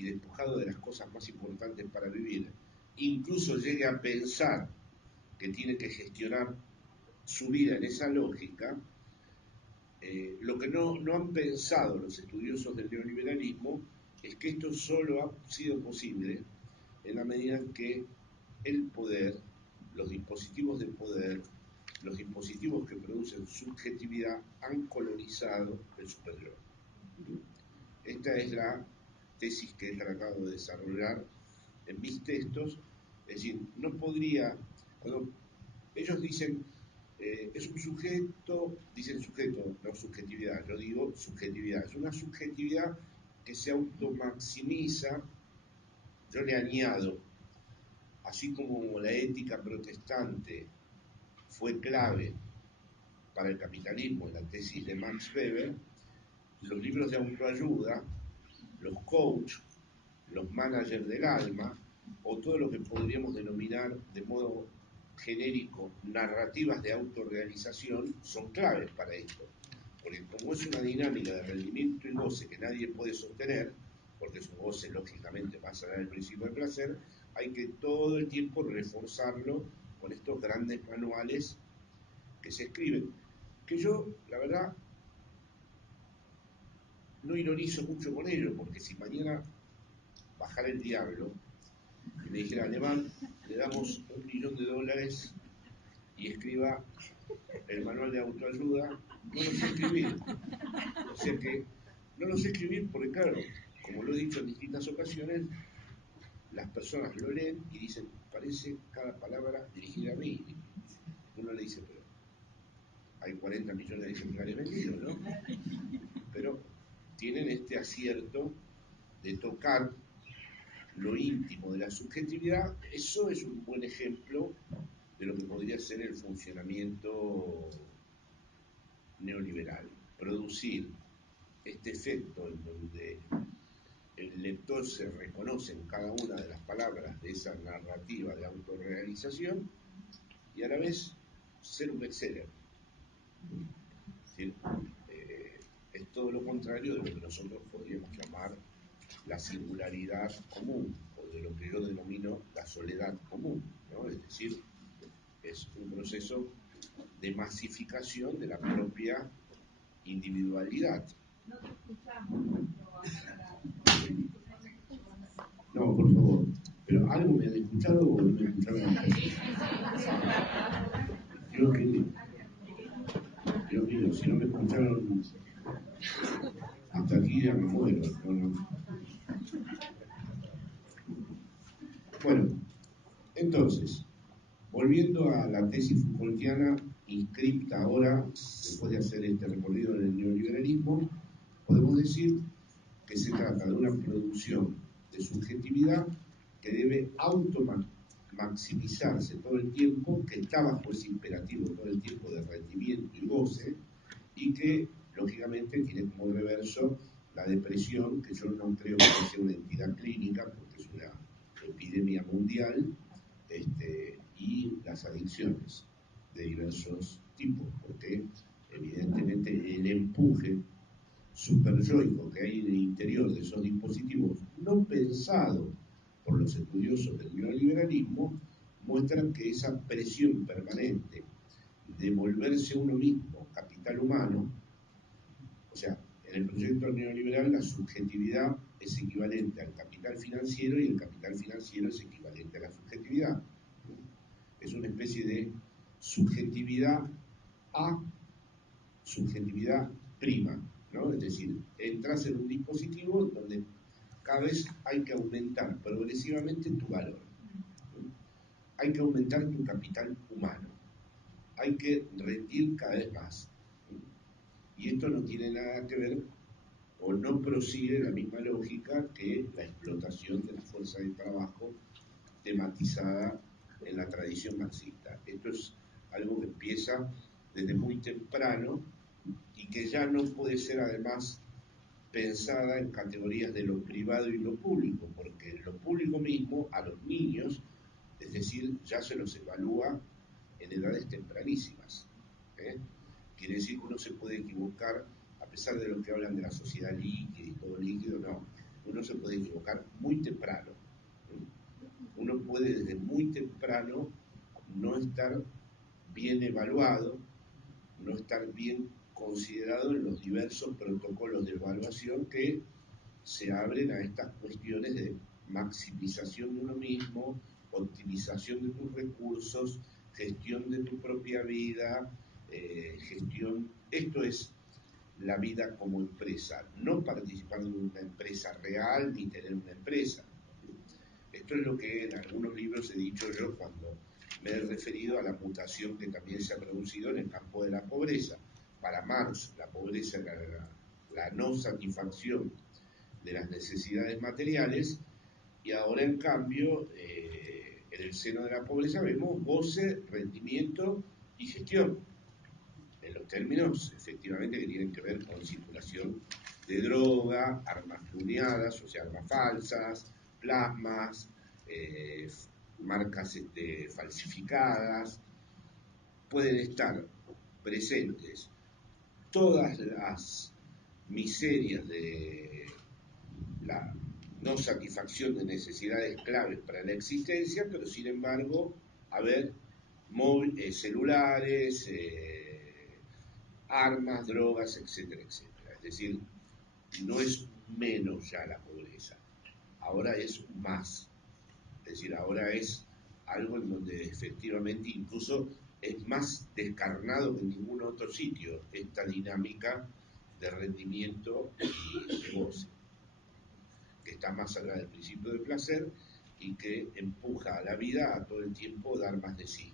y despojado de las cosas más importantes para vivir, incluso llegue a pensar que tiene que gestionar su vida en esa lógica, lo que no han pensado los estudiosos del neoliberalismo es que esto solo ha sido posible en la medida en que el poder, los dispositivos de poder, los dispositivos que producen subjetividad han colonizado el superyo. Esta es la tesis que he tratado de desarrollar en mis textos. Es decir, no podría, cuando ellos dicen es un sujeto, dicen sujeto, no subjetividad, yo digo subjetividad, es una subjetividad que se automaximiza. Yo le añado, así como la ética protestante fue clave para el capitalismo en la tesis de Max Weber, los libros de autoayuda, los coach, los managers del alma, o todo lo que podríamos denominar de modo genérico narrativas de autorrealización, son claves para esto. Porque como es una dinámica de rendimiento y goce que nadie puede sostener, porque es un goce lógicamente más allá del principio del placer, hay que todo el tiempo reforzarlo con estos grandes manuales que se escriben. Que yo, la verdad, no ironizo mucho con ello, porque si mañana bajara el diablo y me dijera, Alemán, le damos $1 millón y escriba el manual de autoayuda, no lo sé escribir. O sea que no lo sé escribir porque, claro, como lo he dicho en distintas ocasiones, las personas lo leen y dicen, parece cada palabra dirigida a mí. Uno le dice, pero hay 40 millones de ejemplares vendidos, ¿no? Pero tienen este acierto de tocar lo íntimo de la subjetividad. Eso es un buen ejemplo de lo que podría ser el funcionamiento neoliberal. Producir este efecto en donde el lector se reconoce en cada una de las palabras de esa narrativa de autorrealización y a la vez ser un bestseller. Es decir, es todo lo contrario de lo que nosotros podríamos llamar la singularidad común, o de lo que yo denomino la soledad común, ¿no? Es decir, es un proceso de masificación de la propia individualidad. No te escuchamos. No, por favor. ¿Pero algo me han escuchado o no me escucharon? Dios mío, si no me escucharon hasta aquí ya me muero. No. Bueno, entonces, volviendo a la tesis Foucaultiana, inscripta ahora, después de hacer este recorrido en el neoliberalismo, podemos decir que se trata de una producción de subjetividad que debe automaximizarse todo el tiempo, que está bajo ese imperativo todo el tiempo de rendimiento y goce, y que lógicamente tiene como reverso la depresión, que yo no creo que sea una entidad clínica, porque es una epidemia mundial, y las adicciones de diversos tipos, porque evidentemente el empuje superyoico que hay en el interior de esos dispositivos, no pensado por los estudiosos del neoliberalismo, muestran que esa presión permanente de volverse uno mismo capital humano, o sea, en el proyecto neoliberal la subjetividad es equivalente al capital financiero y el capital financiero es equivalente a la subjetividad. Es una especie de subjetividad a subjetividad prima, ¿no? Es decir, entras en un dispositivo donde cada vez hay que aumentar progresivamente tu valor, ¿no? Hay que aumentar tu capital humano, hay que rendir cada vez más, ¿no? Y esto no tiene nada que ver o no prosigue la misma lógica que la explotación de la fuerza de trabajo tematizada en la tradición marxista. Esto es algo que empieza desde muy temprano y que ya no puede ser además pensada en categorías de lo privado y lo público, porque lo público mismo a los niños, es decir, ya se los evalúa en edades tempranísimas. Quiere decir que uno se puede equivocar, a pesar de lo que hablan de la sociedad líquida y todo líquido, no. uno se puede equivocar muy temprano. Uno puede desde muy temprano no estar bien evaluado, no estar bien considerado en los diversos protocolos de evaluación que se abren a estas cuestiones de maximización de uno mismo, optimización de tus recursos, gestión de tu propia vida, gestión. Esto es la vida como empresa, no participar en una empresa real ni tener una empresa. Esto es lo que en algunos libros he dicho yo cuando me he referido a la mutación que también se ha producido en el campo de la pobreza. Para Marx, la pobreza era la no satisfacción de las necesidades materiales, y ahora en cambio en el seno de la pobreza vemos goce, rendimiento y gestión, en los términos efectivamente que tienen que ver con circulación de droga, armas tuneadas, o sea, armas falsas, plasmas, marcas falsificadas. Pueden estar presentes todas las miserias de la no satisfacción de necesidades claves para la existencia, pero sin embargo haber celulares, armas, drogas, etcétera, etcétera. Es decir, no es menos ya la pobreza, ahora es más. Es decir, ahora es algo en donde efectivamente incluso es más descarnado que en ningún otro sitio esta dinámica de rendimiento y de goce, que está más allá del principio de placer y que empuja a la vida a todo el tiempo dar más de sí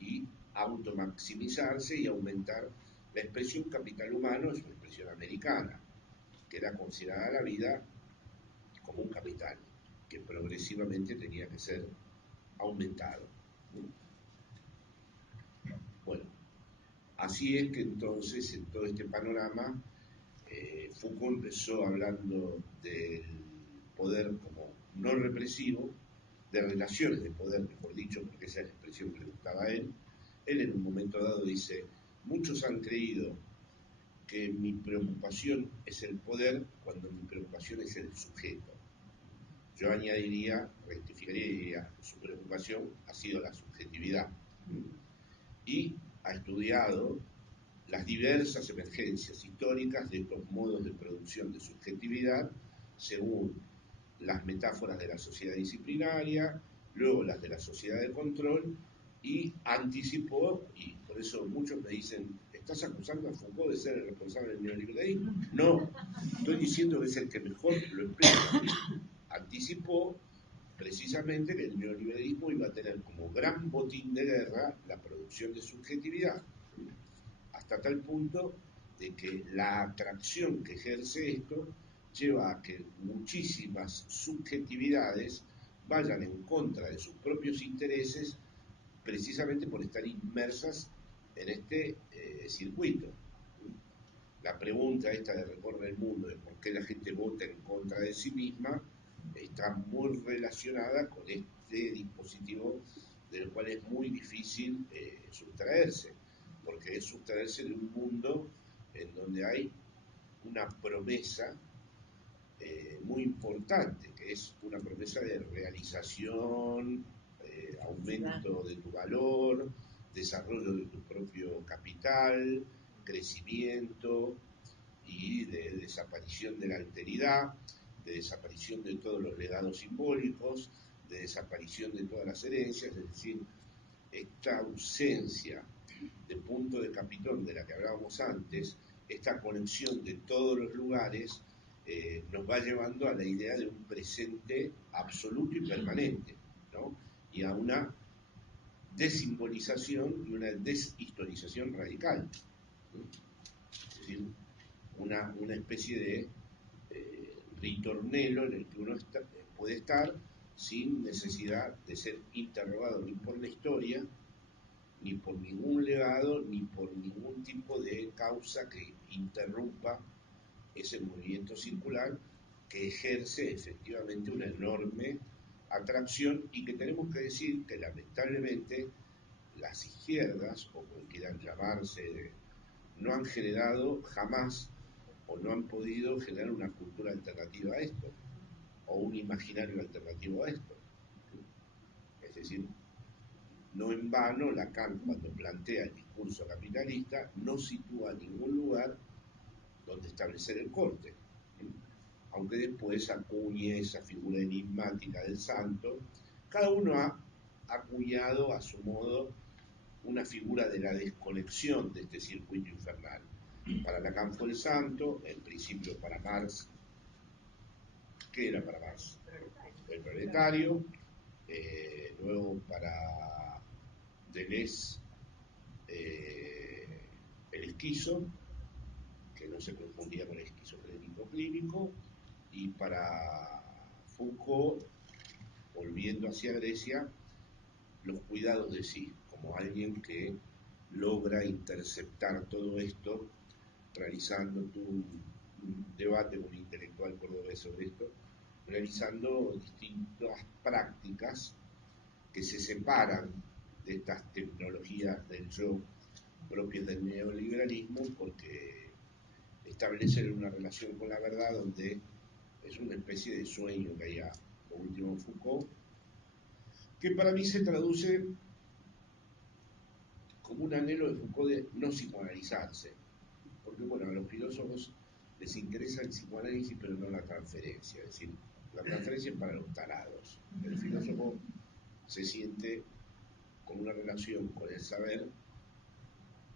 y automaximizarse y aumentar. La expresión capital humano es una expresión americana, que era considerada la vida como un capital, que progresivamente tenía que ser aumentado. Bueno, así es que entonces en todo este panorama Foucault empezó hablando del poder como no represivo, de relaciones de poder, mejor dicho, porque esa es la expresión que le gustaba a él. Él en un momento dado dice, muchos han creído que mi preocupación es el poder cuando mi preocupación es el sujeto. Yo añadiría, rectificaría y diría, su preocupación ha sido la subjetividad. Y ha estudiado las diversas emergencias históricas de estos modos de producción de subjetividad según las metáforas de la sociedad disciplinaria, luego las de la sociedad de control, y anticipó, y por eso muchos me dicen, ¿estás acusando a Foucault de ser el responsable del neoliberalismo? No, estoy diciendo que es el que mejor lo explica. Anticipó precisamente que el neoliberalismo iba a tener como gran botín de guerra la producción de subjetividad, hasta tal punto de que la atracción que ejerce esto lleva a que muchísimas subjetividades vayan en contra de sus propios intereses precisamente por estar inmersas en este circuito. La pregunta esta de recorrer el mundo de por qué la gente vota en contra de sí misma está muy relacionada con este dispositivo del cual es muy difícil sustraerse, porque es sustraerse de un mundo en donde hay una promesa muy importante, que es una promesa de realización, aumento de tu valor, desarrollo de tu propio capital, crecimiento y de desaparición de la alteridad, de desaparición de todos los legados simbólicos, de desaparición de todas las herencias, es decir, esta ausencia de punto de capitón de la que hablábamos antes, esta conexión de todos los lugares, nos va llevando a la idea de un presente absoluto y permanente, ¿no? Y a una desimbolización y una deshistorización radical, ¿no? Es decir, una especie de ritornelo en el que uno puede estar sin necesidad de ser interrogado ni por la historia, ni por ningún legado, ni por ningún tipo de causa que interrumpa ese movimiento circular que ejerce efectivamente una enorme atracción y que tenemos que decir que lamentablemente las izquierdas, o como quieran llamarse, no han generado jamás o no han podido generar una cultura alternativa a esto. o un imaginario alternativo a esto. Es decir, no en vano Lacan, cuando plantea el discurso capitalista, no sitúa ningún lugar donde establecer el corte, aunque después acuñe esa figura enigmática del santo. Cada uno ha acuñado a su modo una figura de la desconexión de este circuito infernal. Para Lacan fue el santo, en principio para Marx, ¿qué era para Marx? El proletario, luego para Deleuze, el esquizo, que no se confundía con el esquizofrénico clínico, y para Foucault, volviendo hacia Grecia, los cuidados de sí, como alguien que logra interceptar todo esto, realizando un debate con un intelectual cordobés sobre esto, realizando distintas prácticas que se separan de estas tecnologías del yo propias del neoliberalismo, porque establecen una relación con la verdad donde es una especie de sueño que hay a lo último en Foucault, que para mí se traduce como un anhelo de Foucault de no psicoanalizarse, porque bueno, a los filósofos les interesa el psicoanálisis pero no la transferencia, es decir, la transferencia es para los tarados. El filósofo se siente con una relación con el saber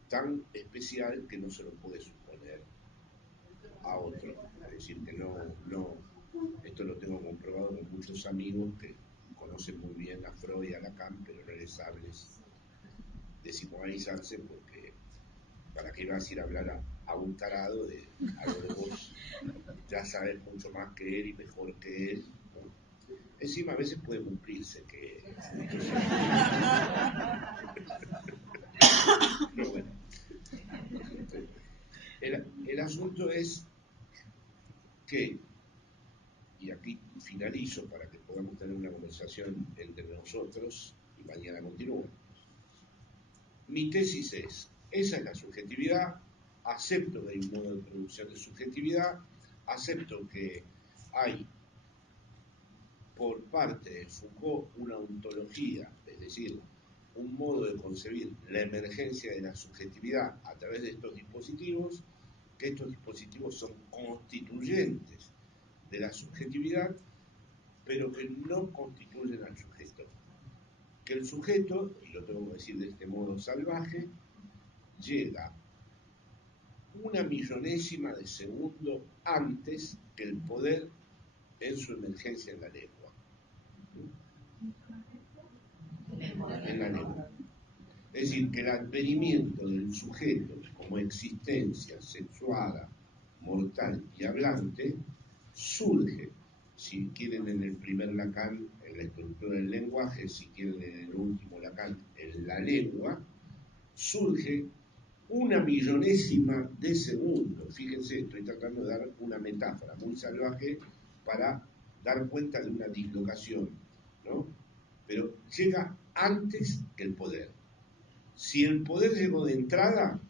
tan especial que no se lo puede suponer a otro. Es decir, que no, esto lo tengo comprobado con muchos amigos que conocen muy bien a Freud y a Lacan, pero no les hables de psicoanalizarse porque para qué vas a ir a hablar a un tarado de algo de vos ya sabes mucho más que él y mejor que él, ¿no? Encima a veces puede cumplirse que pero bueno, el asunto es que, y aquí finalizo para que podamos tener una conversación entre nosotros y mañana continúo. Mi tesis es, esa es la subjetividad, acepto que hay un modo de producción de subjetividad, acepto que hay por parte de Foucault una ontología, es decir, un modo de concebir la emergencia de la subjetividad a través de estos dispositivos, que estos dispositivos son constituyentes de la subjetividad, pero que no constituyen al sujeto. Que el sujeto, y lo tengo que decir de este modo salvaje, llega una millonésima de segundo antes que el poder en su emergencia en la lengua. En la lengua. Es decir, que el advenimiento del sujeto como existencia sexuada, mortal y hablante surge, si quieren en el primer Lacan, en la estructura del lenguaje, si quieren en el último Lacan, en la lengua, surge una millonésima de segundo. Fíjense, estoy tratando de dar una metáfora muy salvaje para dar cuenta de una dislocación, ¿no? Pero llega antes que el poder. Si el poder llegó de entrada,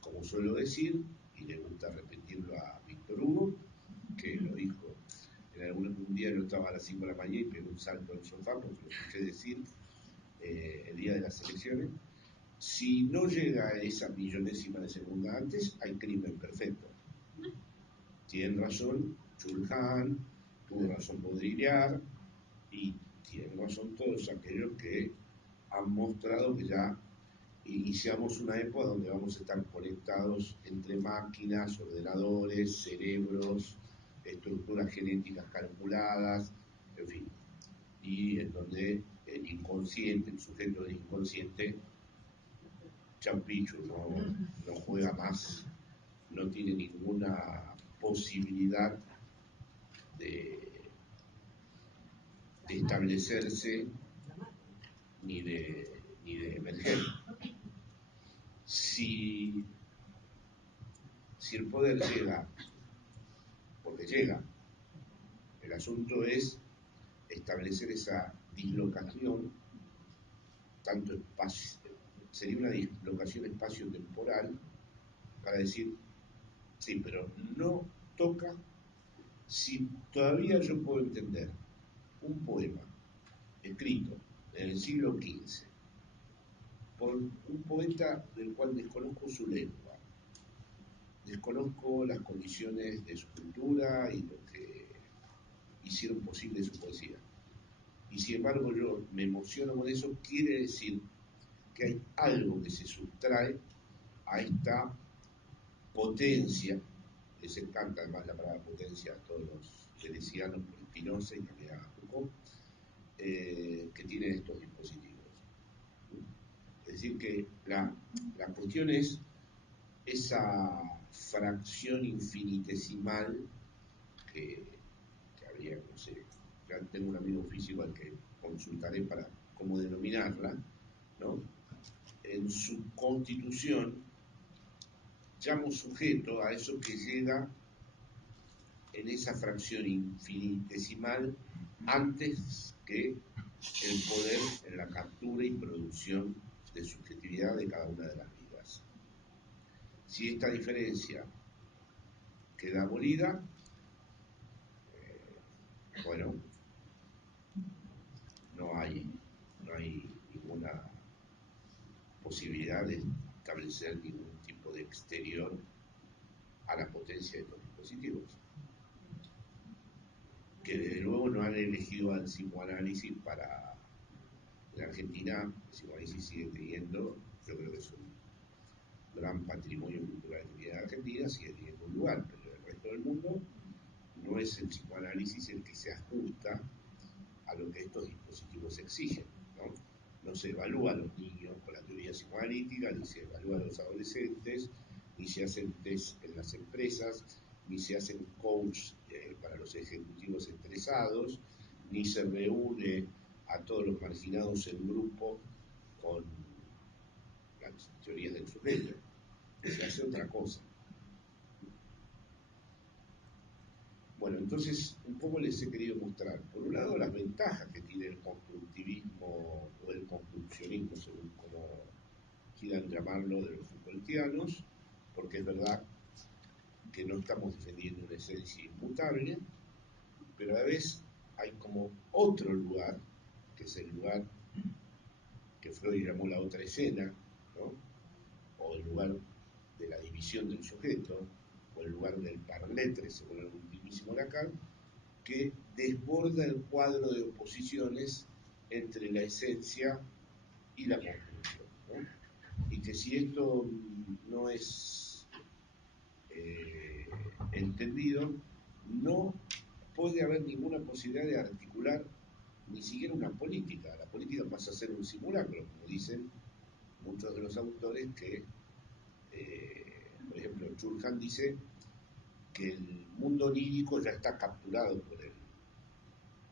como suelo decir, y le gusta repetirlo a Víctor Hugo, que lo dijo en un día, yo estaba a las 5 de la mañana y pegó un salto en el sofá porque lo escuché decir el día de las elecciones. Si no llega a esa millonésima de segunda antes, hay crimen perfecto. Tienen razón Chulhan, tuvo razón Baudrillard, y tienen razón todos aquellos que han mostrado que ya iniciamos una época donde vamos a estar conectados entre máquinas, ordenadores, cerebros, estructuras genéticas calculadas, en fin, y en donde el inconsciente, el sujeto del inconsciente, Champichu no juega más, no tiene ninguna posibilidad de establecerse ni de emerger. Si el poder llega, porque llega, el asunto es establecer esa dislocación, tanto espacio, sería una dislocación espacio-temporal, para decir, sí, pero no toca Si todavía yo puedo entender un poema escrito en el siglo XV por un poeta del cual desconozco su lengua, desconozco las condiciones de su cultura y lo que hicieron posible su poesía, y sin embargo yo me emociono con eso, quiere decir que hay algo que se sustrae a esta potencia, les encanta además la palabra potencia a todos los teresianos por Spinoza y también a Foucault, que tienen estos dispositivos. Es decir, que la cuestión es esa fracción infinitesimal que habría, no sé, ya tengo un amigo físico al que consultaré para cómo denominarla, ¿no? En su constitución llamo sujeto a eso que llega en esa fracción infinitesimal antes que el poder en la captura y producción de subjetividad de cada una de las vidas. Si esta diferencia queda abolida, bueno, no hay ninguna posibilidad de establecer ningún tipo de exterior a la potencia de estos dispositivos, que desde luego no han elegido al psicoanálisis para... En Argentina el psicoanálisis sigue teniendo, yo creo que es un gran patrimonio cultural que tiene Argentina, sigue teniendo un lugar, pero en el resto del mundo no es el psicoanálisis el que se ajusta a lo que estos dispositivos exigen, ¿no? No se evalúa a los niños con la teoría psicoanalítica, ni se evalúa a los adolescentes, ni se hacen test en las empresas, ni se hacen coach para los ejecutivos estresados, ni se reúne a todos los marginados en grupo con las teorías del sujeto. Se hace otra cosa. Bueno, entonces un poco les he querido mostrar, por un lado, las ventajas que tiene el constructivismo o el construccionismo, según como quieran llamarlo, de los Foucaultianos, porque es verdad que no estamos defendiendo una esencia inmutable, pero a la vez hay como otro lugar, que es el lugar que Freud llamó la otra escena, ¿no? O el lugar de la división del sujeto, o el lugar del parletre, según el ultimísimo Lacan, que desborda el cuadro de oposiciones entre la esencia y la construcción, ¿no? Y que si esto no es entendido, no puede haber ninguna posibilidad de articular ni siquiera una política. La política pasa a ser un simulacro, como dicen muchos de los autores que, por ejemplo, Churkheim dice que el mundo onírico ya está capturado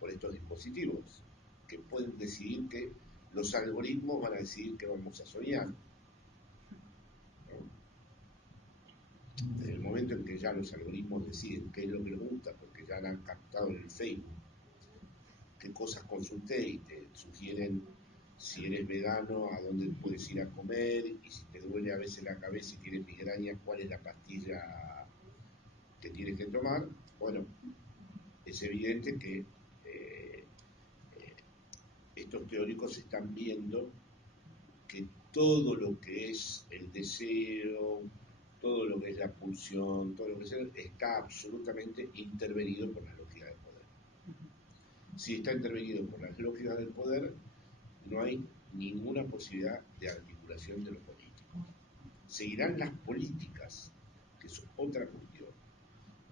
por estos dispositivos, que pueden decidir que los algoritmos van a decidir que vamos a soñar, ¿no? Desde el momento en que ya los algoritmos deciden qué es lo que les gusta, porque ya la han captado en el Facebook, qué cosas consulté y te sugieren si eres vegano, a dónde puedes ir a comer, y si te duele a veces la cabeza y tienes migraña, cuál es la pastilla que tienes que tomar. Bueno, es evidente que estos teóricos están viendo que todo lo que es el deseo, todo lo que es la pulsión, todo lo que es está absolutamente intervenido por la lógica del poder. Si está intervenido por las lógicas del poder, no hay ninguna posibilidad de articulación de lo político. Seguirán las políticas, que es otra cuestión,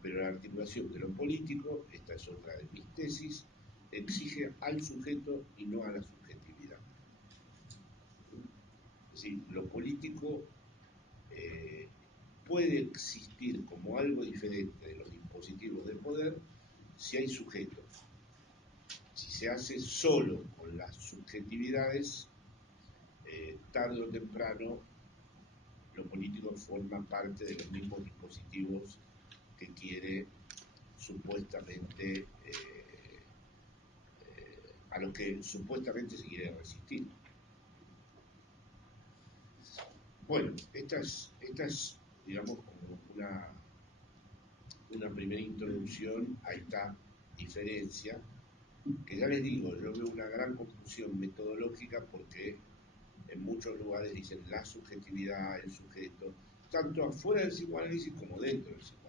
pero la articulación de lo político, esta es otra de mis tesis, exige al sujeto y no a la subjetividad. Es decir, lo político puede existir como algo diferente de los dispositivos de poder si hay sujetos. Si se hace solo con las subjetividades, tarde o temprano lo político forma parte de los mismos dispositivos que quiere supuestamente, a los que supuestamente se quiere resistir. Bueno, esta es digamos, como una primera introducción a esta diferencia, que ya les digo, yo veo una gran confusión metodológica porque en muchos lugares dicen la subjetividad, el sujeto, tanto afuera del psicoanálisis como dentro del psicoanálisis.